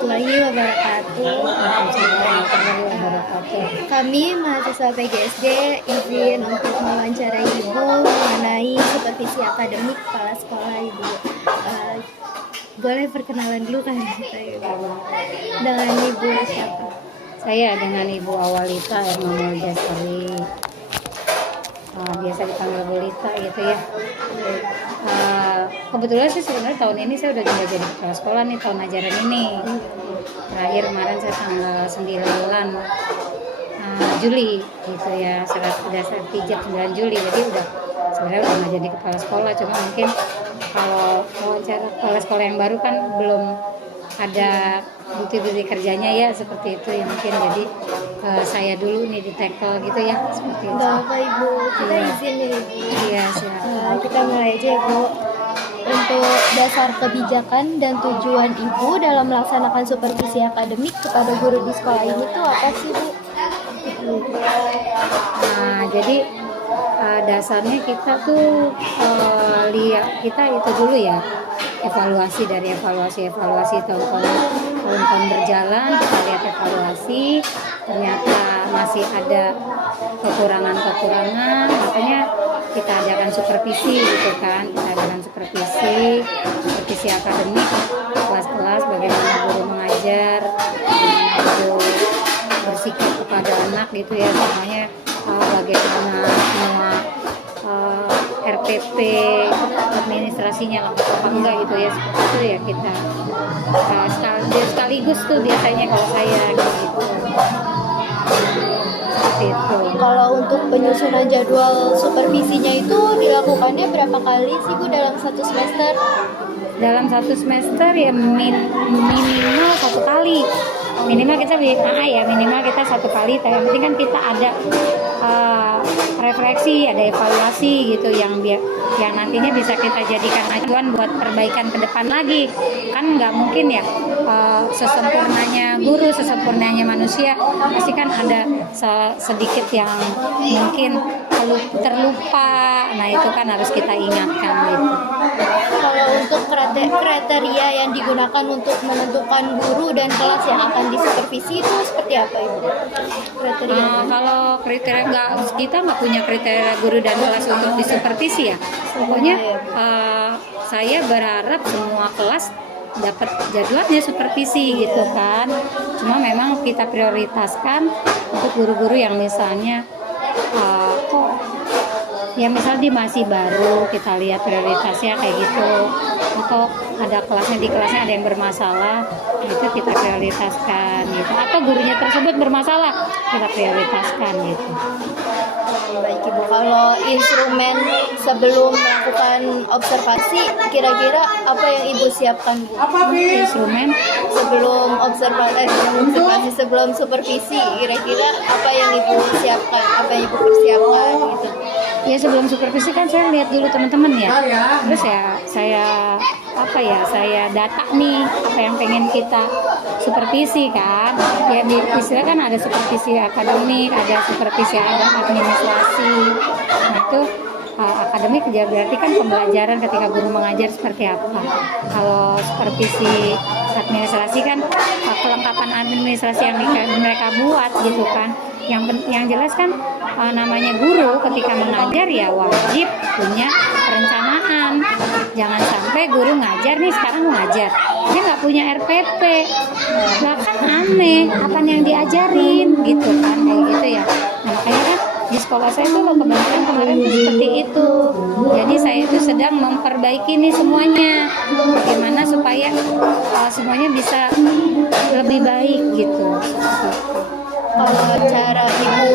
warahmatullahi wabarakatuh. Waalaikumsalam warahmatullahi wabarakatuh. Kami mahasiswa PGSD izin untuk mewawancarai Ibu mengenai supervisi akademik kepala sekolah Ibu. Boleh perkenalan dulu kan saya dengan Ibu siapa? Saya dengan Ibu Awalita Erma Jasari, biasa dipanggil Bulita gitu ya. Kebetulan sih sebenarnya tahun ini saya udah jadi kepala sekolah nih, tahun ajaran ini. Terakhir kemarin saya tanggal 9 Juli gitu ya, sudah sertijab 9 Juli, jadi sebenarnya udah nggak jadi kepala sekolah. Cuma mungkin kalau wawancara kepala sekolah yang baru kan belum ada bukti-bukti kerjanya ya, seperti itu ya mungkin. Jadi saya dulu nih di tackle gitu ya, seperti itu. Nggak apa Ibu, kita izin ya Ibu. Iya silakan. Kita mulai aja Ibu. Untuk dasar kebijakan dan tujuan Ibu dalam melaksanakan supervisi akademik kepada guru di sekolah ini tuh apa sih Bu? Jadi dasarnya kita tuh lihat kita itu dulu ya, evaluasi tahun-tahun berjalan, kita lihat evaluasi, ternyata masih ada kekurangan, makanya kita adakan supervisi gitu kan. Kita adakan supervisi akademik kelas-kelas, bagaimana guru mengajar, bagaimana guru bersikap kepada anak gitu ya, semuanya bagaimana semua RPP administrasinya lengkap apa enggak gitu ya, seperti itu ya kita sekaligus tuh biasanya kalau saya gitu. Seperti itu. Kalau untuk penyusunan jadwal supervisinya itu dilakukannya berapa kali sih Bu dalam satu semester? Dalam satu semester ya minimal satu kali. Minimal kita minimal kita satu kali. Tapi yang penting kan kita ada refleksi, ada evaluasi gitu yang nantinya bisa kita jadikan acuan buat perbaikan ke depan lagi. Kan nggak mungkin ya sesempurnanya guru, sesempurnanya manusia, pasti kan ada sedikit yang mungkin terlupa. Nah itu kan harus kita ingatkan gitu. Kalau untuk kriteria yang digunakan untuk menentukan guru dan kelas yang akan disupervisi itu seperti apa Ibu? Kalau kriteria kita nggak punya kriteria guru dan kelas untuk disupervisi ya. Pokoknya saya berharap semua kelas dapat jadwalnya supervisi gitu kan. Cuma memang kita prioritaskan untuk guru-guru yang misalnya misal dia masih baru, kita lihat prioritasnya kayak gitu, atau ada di kelasnya ada yang bermasalah, itu kita prioritaskan gitu, atau gurunya tersebut bermasalah, kita prioritaskan gitu. Baik Ibu, kalau instrumen sebelum melakukan observasi kira-kira apa yang Ibu siapkan Bu? Instrumen sebelum sebelum supervisi kira-kira apa yang Ibu siapkan, apa yang Ibu persiapkan gitu? Ya sebelum supervisi kan saya lihat dulu teman-teman ya, terus ya saya data nih apa yang pengen kita supervisi kan. Ya di istilah kan ada supervisi akademik, ada supervisi administrasi. Nah itu akademik ya berarti kan pembelajaran ketika guru mengajar seperti apa. Kalau supervisi administrasi kan kelengkapan administrasi yang mereka buat gitu kan. Yang jelas kan namanya guru ketika mengajar ya wajib punya perencanaan. Jangan sampai guru ngajar nih, sekarang mau ngajar dia nggak punya RPP, bahkan aneh kapan yang diajarin gitu kan, kayak gitu ya. Nah makanya kan di sekolah saya tuh kebanyakan kemarin seperti itu. Jadi saya itu sedang memperbaiki nih semuanya, bagaimana supaya semuanya bisa lebih baik gitu. Kalau cara Ibu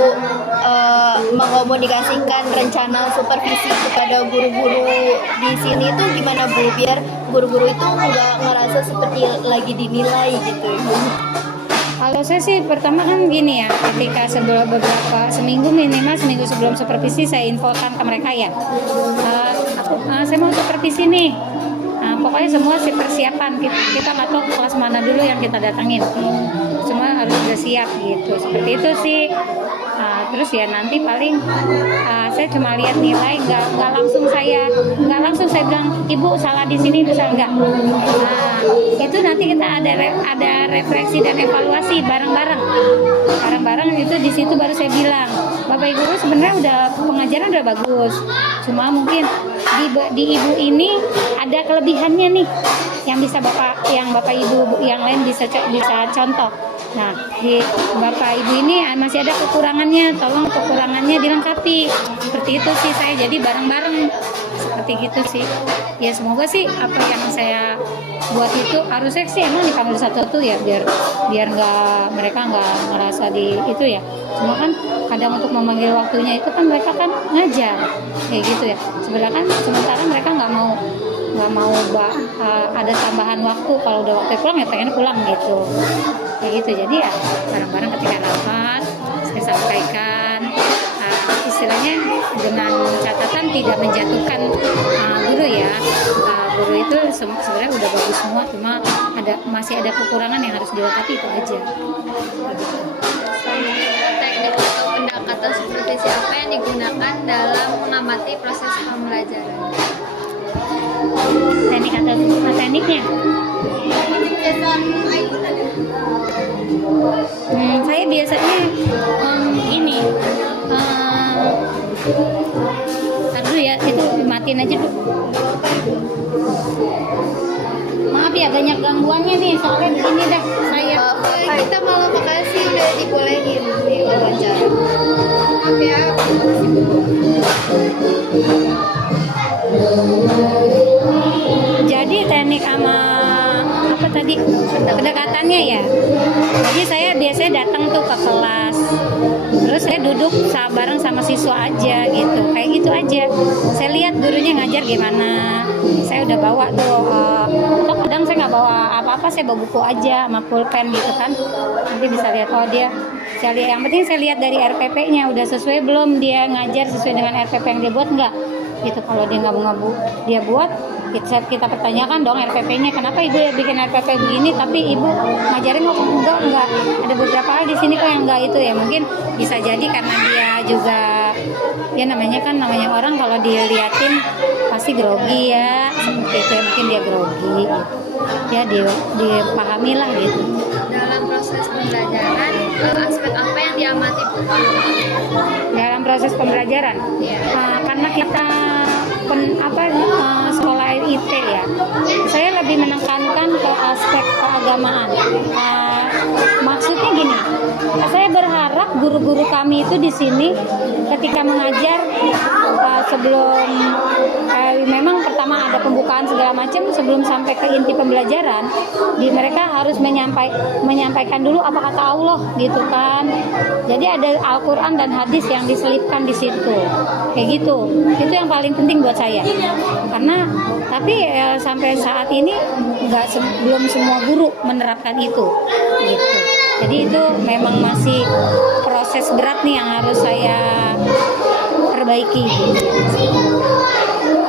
mengkomunikasikan rencana supervisi kepada guru-guru di sini tuh gimana Bu, biar guru-guru itu nggak ngerasa seperti lagi dinilai gitu Ibu? Kalau saya sih pertama kan gini ya, ketika seminggu sebelum supervisi saya infokan ke mereka ya, saya mau supervisi nih. Pokoknya semua persiapan, kita nggak tahu kelas mana dulu yang kita datangin, semua harus sudah siap gitu, seperti itu sih. Terus ya nanti paling saya cuma lihat nilai, nggak langsung saya bilang ibu salah di sini, bisa enggak. itu nanti kita ada refleksi dan evaluasi bareng-bareng itu di situ baru saya bilang Bapak Ibu sebenarnya udah pengajaran udah bagus, cuma mungkin di Ibu ini ada kelebihannya nih yang bisa Bapak Ibu yang lain bisa contoh. Nah, di Bapak Ibu ini masih ada kekurangannya, tolong kekurangannya dilengkapi. Seperti itu sih saya, jadi bareng-bareng seperti gitu sih. Ya semoga sih apa yang saya buat itu harusnya sih emang dipanggil satu-satu ya biar mereka nggak ngerasa di itu ya. Cuma kan kadang untuk memanggil waktunya itu kan mereka kan ngajar kayak gitu ya. Sementara mereka nggak mau ada tambahan waktu, kalau udah waktu pulang ya pengen pulang gitu kayak gitu. Jadi ya bareng-bareng ketika rapat saya sampaikan istilahnya dengan catatan tidak menjatuhkan guru ya. Guru itu sebenarnya udah bagus semua, cuma masih ada kekurangan yang harus dilengkapi, itu aja. Teknik atau pendekatan supervisi apa yang digunakan dalam mengamati proses pembelajaran? Tekniknya saya biasanya ini dulu ya, itu matiin aja dulu. Maaf ya banyak gangguannya nih, soalnya begini dah saya. Kita malah makasih udah dibolehin di wawancara. Maaf ya. Jadi teknik sama apa tadi pendekatannya ya. Jadi saya biasanya datang tuh ke kelas, terus saya duduk bareng sama siswa aja gitu, kayak gitu aja. Saya lihat gurunya ngajar gimana, saya udah bawa tuh atau kadang saya nggak bawa apa-apa, saya bawa buku aja sama pulpen gitu kan, nanti bisa lihat yang penting saya lihat dari RPP-nya udah sesuai belum, dia ngajar sesuai dengan RPP yang dia buat nggak gitu. Kalau dia nggak dia buat, kita pertanyakan dong RPP-nya, kenapa ibu bikin RPP begini tapi ibu ngajarin kok enggak, ada beberapa hal di sini kok yang enggak itu ya. Mungkin bisa jadi karena dia juga ya namanya orang kalau diliatin pasti grogi ya, seperti itu ya, mungkin dia grogi gitu ya, dipahami lah gitu. Dalam proses pembelajaran aspek apa yang diamati dalam proses pembelajaran ya. Karena kita sekolah IT ya, saya lebih menekankan ke aspek keagamaan. Maksudnya gini, saya berharap guru-guru kami itu di sini ketika mengajar sebelum memang pertama ada pembukaan segala macam, sebelum sampai ke inti pembelajaran, mereka harus menyampaikan dulu apa kata Allah gitu kan. Jadi ada Al-Quran dan hadis yang diselipkan di situ, kayak gitu. Itu yang paling penting buat saya. Karena tapi sampai saat ini belum semua guru menerapkan itu, gitu. Jadi itu memang masih proses berat nih yang harus saya perbaiki.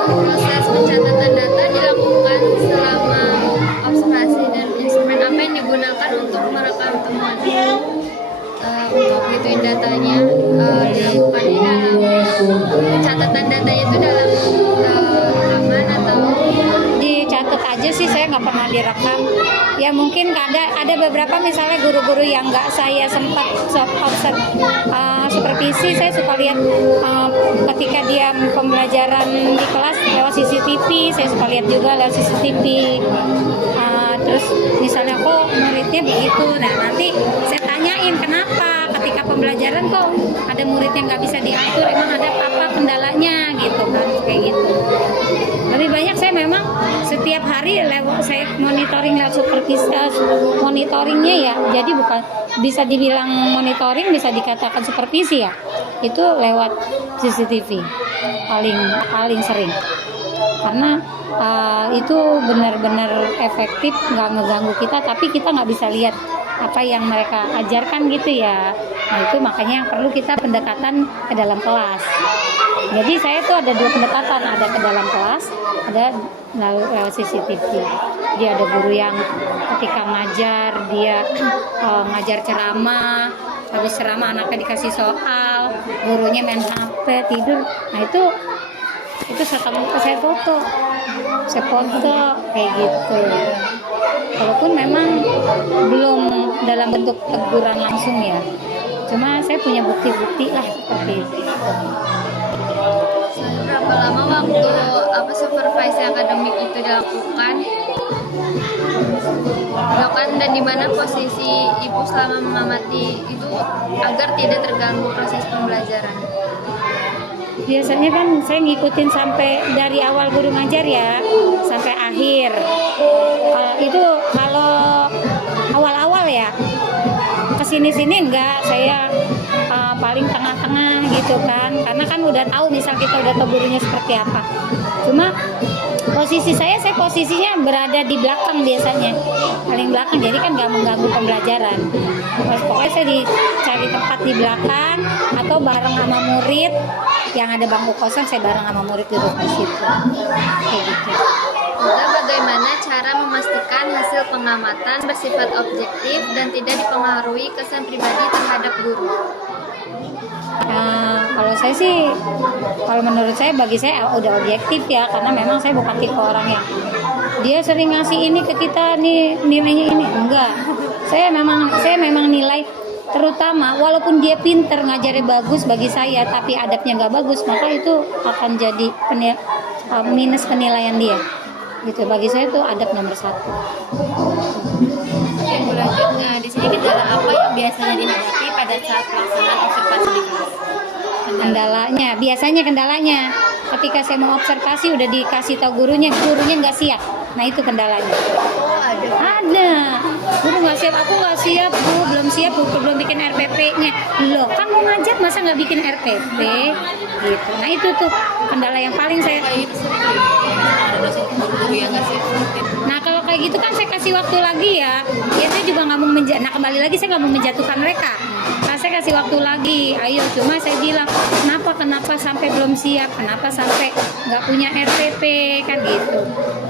Proses pencatatan data dilakukan selama observasi dan instrumen apa yang digunakan untuk merekam temuan untuk gituin datanya dilakukan di dalam pencatatan datanya itu dalam rekaman atau dicatat aja sih, saya nggak pernah direkam ya. Mungkin ada beberapa misalnya guru-guru yang nggak saya sempat supervisi, saya suka lihat ketika dia pembelajaran di kelas lewat CCTV, saya suka lihat juga lewat CCTV. Terus misalnya kok muridnya begitu, nah nanti saya tanyain kenapa ketika pembelajaran kok ada murid yang nggak bisa diatur, emang ada apa kendalanya gitu kan, kayak gitu. Lebih banyak saya memang setiap hari saya monitoring lewat supervisi, monitoringnya ya, jadi bukan bisa dibilang monitoring, bisa dikatakan supervisi ya, itu lewat CCTV paling sering, karena itu benar-benar efektif, nggak ngeganggu kita, tapi kita nggak bisa lihat apa yang mereka ajarkan gitu ya. Nah itu makanya yang perlu kita pendekatan ke dalam kelas. Jadi saya tuh ada dua pendekatan, ada ke dalam kelas, ada lewat CCTV. Dia ada guru yang ketika ngajar, dia ngajar ceramah, habis ceramah anaknya dikasih soal, gurunya main HP, tidur. Nah itu saya foto kayak gitu. walaupun memang belum dalam bentuk teguran langsung ya, cuma saya punya bukti-bukti lah seperti itu. Berapa lama waktu supervisi akademik itu dilakukan? Dan di mana posisi ibu selama mengamati itu agar tidak terganggu proses pembelajaran? Biasanya kan saya ngikutin sampai dari awal guru ngajar ya sampai akhir. Kalau awal-awal ya kesini-sini enggak, saya paling tengah-tengah gitu kan, karena kan udah tahu misal kita udah tahu gurunya seperti apa. Cuma posisi saya posisinya berada di belakang biasanya, paling belakang, jadi kan nggak mengganggu pembelajaran. Terus pokoknya saya dicari tempat di belakang atau bareng sama murid yang ada bangku kosong, saya bareng sama murid duduk di situ. Kayak gitu. Lalu bagaimana cara memastikan hasil pengamatan bersifat objektif dan tidak dipengaruhi kesan pribadi terhadap guru? Kalau saya sih, kalau menurut saya, bagi saya udah objektif ya, karena memang saya bukan tipe orang yang dia sering ngasih ini ke kita nih nilainya ini, enggak. Saya memang nilai, terutama walaupun dia pinter ngajarnya bagus bagi saya tapi adabnya nggak bagus, maka itu akan jadi minus penilaian dia gitu. Bagi saya itu adab nomor 1. Oke, lanjut. Di sini kendala apa yang biasanya dihadapi pada saat pelaksanaan observasi di kelas? Kendalanya ketika saya mau observasi udah dikasih tahu gurunya nggak siap. Nah itu kendalanya. Ada guru nggak siap, aku nggak siap bu, belum siap bu, belum bikin RPP-nya. Loh, kan mau ngajar masa nggak bikin RPP gitu. Nah itu tuh kendala yang paling saya. Nah kalau kayak gitu kan saya kasih waktu lagi ya. Ya saya juga nggak mau kembali lagi saya nggak mau menjatuhkan mereka. Nah saya kasih waktu lagi, ayo. Cuma saya bilang kenapa sampai belum siap, kenapa sampai nggak punya RPP kan gitu.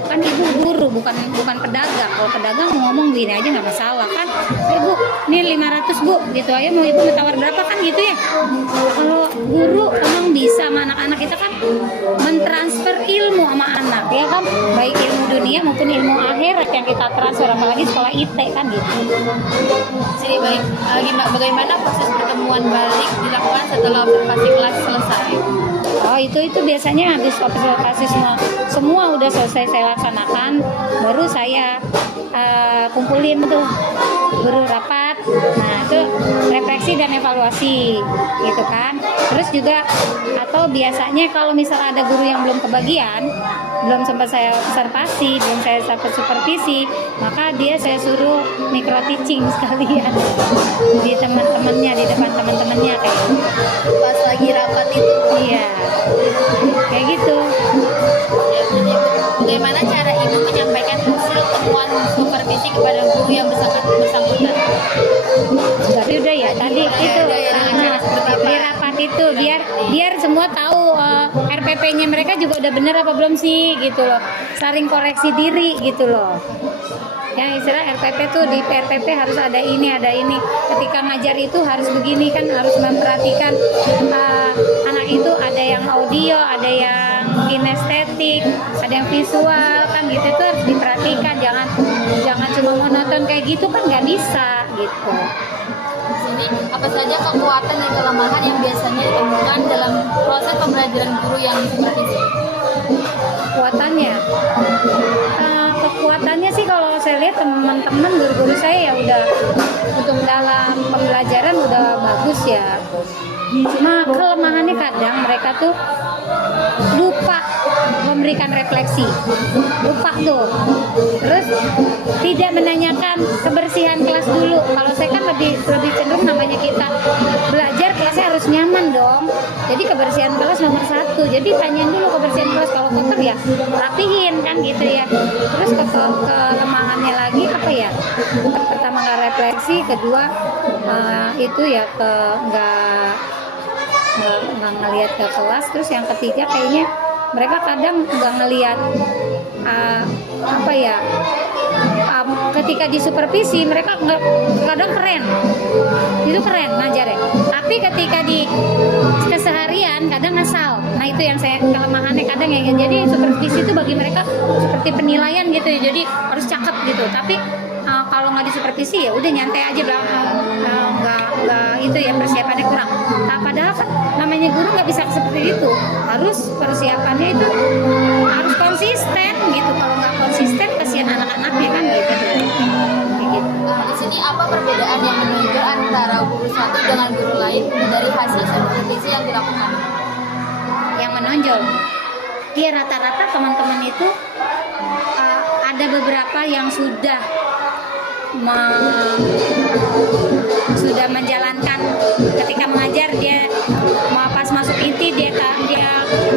Kan ibu guru bukan pedagang. Kalau pedagang mau ngomong gini aja nggak masalah kan. Bu, ini 500 bu, gitu aja mau ibu tawar berapa kan gitu ya. Kalau guru emang bisa sama anak-anak kita kan mentransfer ilmu sama anak ya kan, baik ilmu dunia maupun ilmu akhirat yang kita transfer, apalagi sekolah IT kan gitu. Jadi baik, bagaimana proses pertemuan balik dilakukan setelah observasi kelas selesai? Oh itu biasanya habis observasi semua udah selesai saya laksanakan, baru saya kumpulin tuh guru rapat. Nah itu refleksi dan evaluasi gitu kan. Terus juga atau biasanya kalau misal ada guru yang belum kebagian, belum sempat saya observasi, belum saya sempat supervisi, maka saya suruh micro teaching sekalian di teman-temannya, di depan teman-temannya kayak Pas lagi rapat itu? iya kayak gitu. Bagaimana cara ibu menyampaikan hasil temuan supervisi kepada guru yang bersangkutan? Tapi udah ya tadi itu di rapat itu biar semua tahu RPP-nya mereka juga udah bener apa belum sih gitu loh, saling koreksi diri gitu loh. Yang istilah RPP tuh, di RPP harus ada ini, ketika ngajar itu harus begini kan, harus memperhatikan anak itu ada yang audio, ada yang kinestetik, ada yang visual kan gitu, itu harus diperhatikan, jangan cuma monoton kayak gitu kan nggak bisa gitu. Sini apa saja kekuatan dan kelemahan yang biasanya ditemukan dalam proses pembelajaran guru yang disupervisi? Kekuatannya sih kalau saya lihat teman-teman guru-guru saya ya udah untuk dalam pembelajaran udah bagus ya. Cuma kelemahannya kadang mereka tuh lupa memberikan refleksi, lupa tuh. Terus tidak menanyakan kebersihan kelas dulu. Kalau saya kan lebih cenderung, namanya kita belajar kelasnya harus nyaman dong. Jadi kebersihan kelas nomor 1. Jadi tanyain dulu kebersihan kelas, kalau kotor ya rapihin kan gitu ya. Terus kelemahannya lagi apa ya? Pertama nggak refleksi, kedua itu ya nggak ngelihat ke kelas. Terus yang ketiga kayaknya mereka kadang nggak ngelihat ketika disupervisi mereka kadang keren ngajar ya, tapi ketika di keseharian kadang ngasal. Nah itu yang saya kelemahannya kadang ya. Jadi supervisi itu bagi mereka seperti penilaian gitu ya. Jadi harus cakep gitu. Tapi kalau nggak disupervisi ya udah nyantai aja bilang nggak itu ya, persiapannya kurang. Nah padahal kan namanya guru nggak bisa seperti itu. Harus persiapannya itu harus konsisten gitu. Kalau nggak konsisten kasihan anak-anaknya kan gitu. Di sini apa perbedaan yang menonjol antara guru satu dengan guru lain dari hasil supervisi yang dilakukan? Yang menonjol, dia rata-rata teman-teman itu ada beberapa yang sudah menjalankan ketika mengajar. Dia mau pas masuk inti dia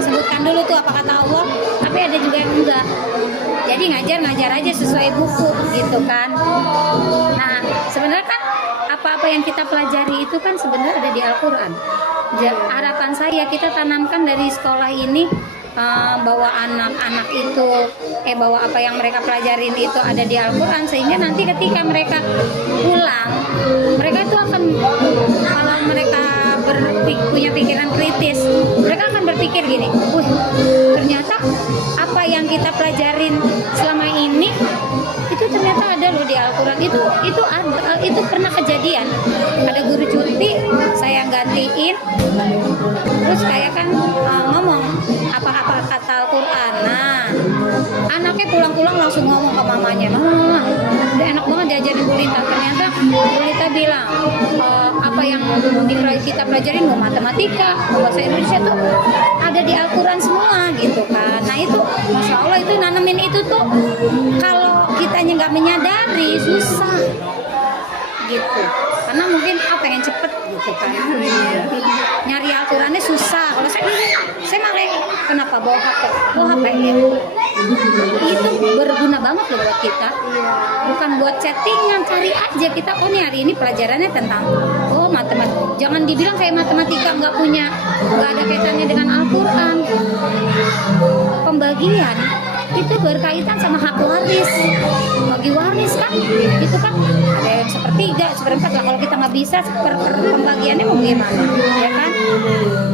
sebutkan dulu tuh apa kata Allah, tapi ada juga yang enggak. Jadi ngajar aja sesuai buku gitu kan. Nah sebenarnya kan apa-apa yang kita pelajari itu kan sebenarnya ada di Al-Quran. Harapan saya kita tanamkan dari sekolah ini bahwa anak-anak itu bahwa apa yang mereka pelajarin itu ada di Al-Quran, sehingga nanti ketika mereka pulang mereka itu akan, kalau mereka punya pikiran kritis, mereka akan berpikir gini, ternyata apa yang kita pelajarin selama ini itu ternyata ada loh di Al-Quran. Itu pernah kejadian, ada guru cuti saya gantiin, terus kayak kan ngomong apa kata Al-Quran. Nah anaknya pulang-pulang langsung ngomong ke mamanya, mama udah enak banget diajarin Bu Lita. Ternyata Bu Lita bilang apa yang kita pelajarin mau matematika, bahasa Indonesia tuh ada di Al-Quran semua gitu kan. Nah itu Masya Allah, itu nanemin itu tuh kalau kitanya nggak menyadari susah gitu, karena mungkin pengen cepet gitu kan. Nyari Al-Qurannya susah. Kalau saya malah kenapa bawa HP ya? Itu berguna banget loh buat kita, bukan buat chattingan. Cari aja kita, nih hari ini pelajarannya tentang matematika. Jangan dibilang kayak matematika nggak ada kaitannya dengan Al-Quran. Pembagian itu berkaitan sama hak waris, bagi waris kan, itu kan ada yang sepertiga, seperempat lah. Kalau kita nggak bisa pembagiannya mau gimana, ya kan?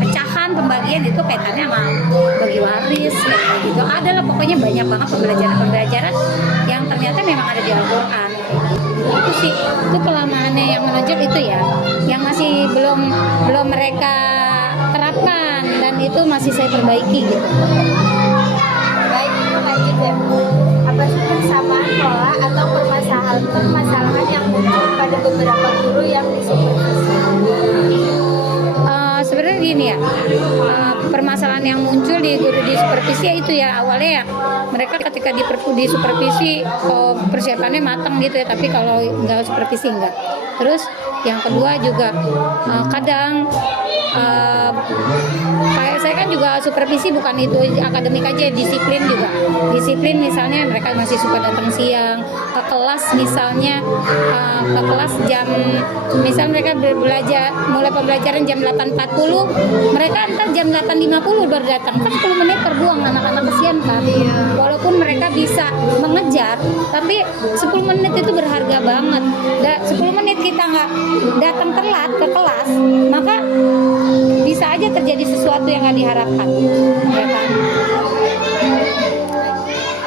Pecahan pembagian itu kaitannya sama bagi waris, kayak gitu. Ada lah pokoknya banyak banget pembelajaran yang ternyata memang ada di Al-Quran. Itu sih, itu kelamaannya yang menonjol itu ya, yang masih belum mereka terapkan, dan itu masih saya perbaiki gitu. Baik, itu lanjut ya. Apa sih persamaan pola atau permasalahan yang muncul pada beberapa guru yang disupervisi? Sebenarnya gini ya, permasalahan yang muncul di guru di supervisi ya itu ya, awalnya ya mereka ketika di supervisi persiapannya matang gitu ya, tapi kalau nggak supervisi enggak. Terus yang kedua juga kadang kayak saya kan juga supervisi, bukan itu akademik aja, disiplin juga. Disiplin misalnya mereka masih suka datang siang ke kelas, misalnya ke kelas jam, misal mereka belajar mulai pembelajaran jam 8.40, mereka entar jam 8.50 baru datang, kan 10 menit terbuang, anak-anak kesian kan. Walaupun mereka bisa mengejar, tapi 10 menit itu berharga banget. 10 menit kita nggak datang telat ke kelas, maka bisa aja terjadi sesuatu yang nggak diharapkan, ya kan?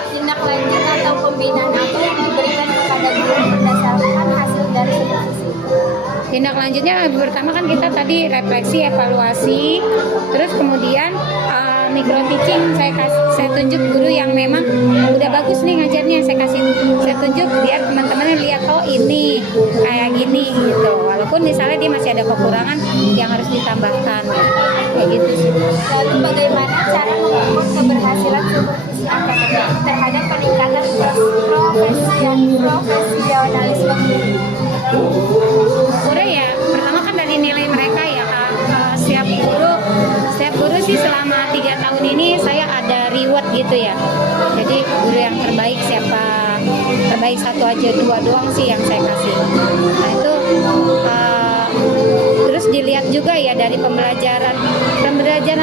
Tindak lanjut atau pembinaan apa yang diberikan kepada guru berdasarkan hasil dari supervisi? Tindak lanjutnya pertama kan kita tadi refleksi, evaluasi, terus kemudian micro teaching. Saya tunjuk guru yang memang udah bagus nih ngajarnya, saya tunjuk biar teman-temannya lihat, oh ini kayak gini gitu, walaupun misalnya dia masih ada kekurangan yang harus ditambahkan kayak gitu sih. Lalu bagaimana cara mengukur keberhasilan supervisi akademik terhadap peningkatan profesionalisme guru? Udah ya, pertama kan dari nilai mereka ya. Setiap guru sih selama 3 tahun ini saya ada reward gitu ya. Jadi guru yang terbaik siapa, terbaik 1 aja, 2 doang sih yang saya kasih. Nah itu terus dilihat juga ya dari pembelajaran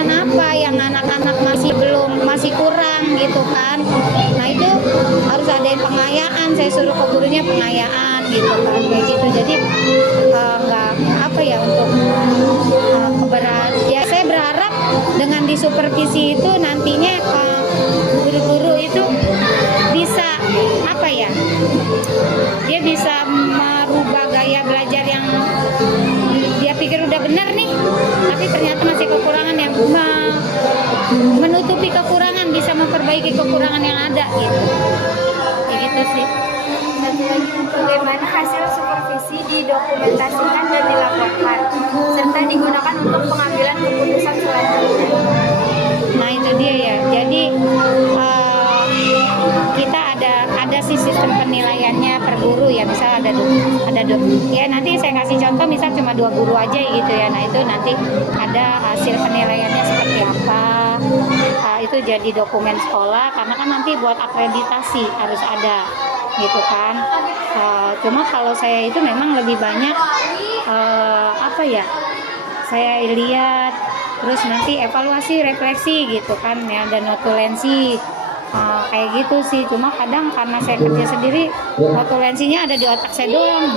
apa yang anak-anak masih kurang gitu kan. Nah itu harus ada yang pengayaan, saya suruh ke gurunya pengayaan gitu kan, kayak gitu. Jadi nggak apa ya, untuk supervisi itu nantinya guru-guru itu bisa apa ya, dia bisa merubah gaya belajar yang dia pikir udah benar nih, tapi ternyata masih kekurangan, yang menutupi kekurangan, bisa memperbaiki kekurangan yang ada gitu. Kayak gitu sih. Satu lagi, bagaimana hasil supervisi didokumentasikan dan dilaporkan, serta digunakan untuk pengambilan keputusan selanjutnya. Nah itu dia ya. Jadi kita ada sih sistem penilaiannya per guru ya. Misal ada ya nanti saya kasih contoh, misal cuma 2 guru aja gitu ya. Nah itu nanti ada hasil penilaiannya seperti apa. Itu jadi dokumen sekolah, karena kan nanti buat akreditasi harus ada gitu kan. Cuma kalau saya itu memang lebih banyak apa ya, saya lihat terus nanti evaluasi refleksi gitu kan ya, dan notulensi kayak gitu sih. Cuma kadang karena saya kerja sendiri, notulensinya ada di otak saya doang.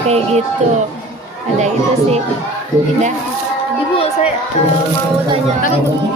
Kayak gitu, ada itu sih. Udah. Ibu, saya mau tanya. Taruh dulu.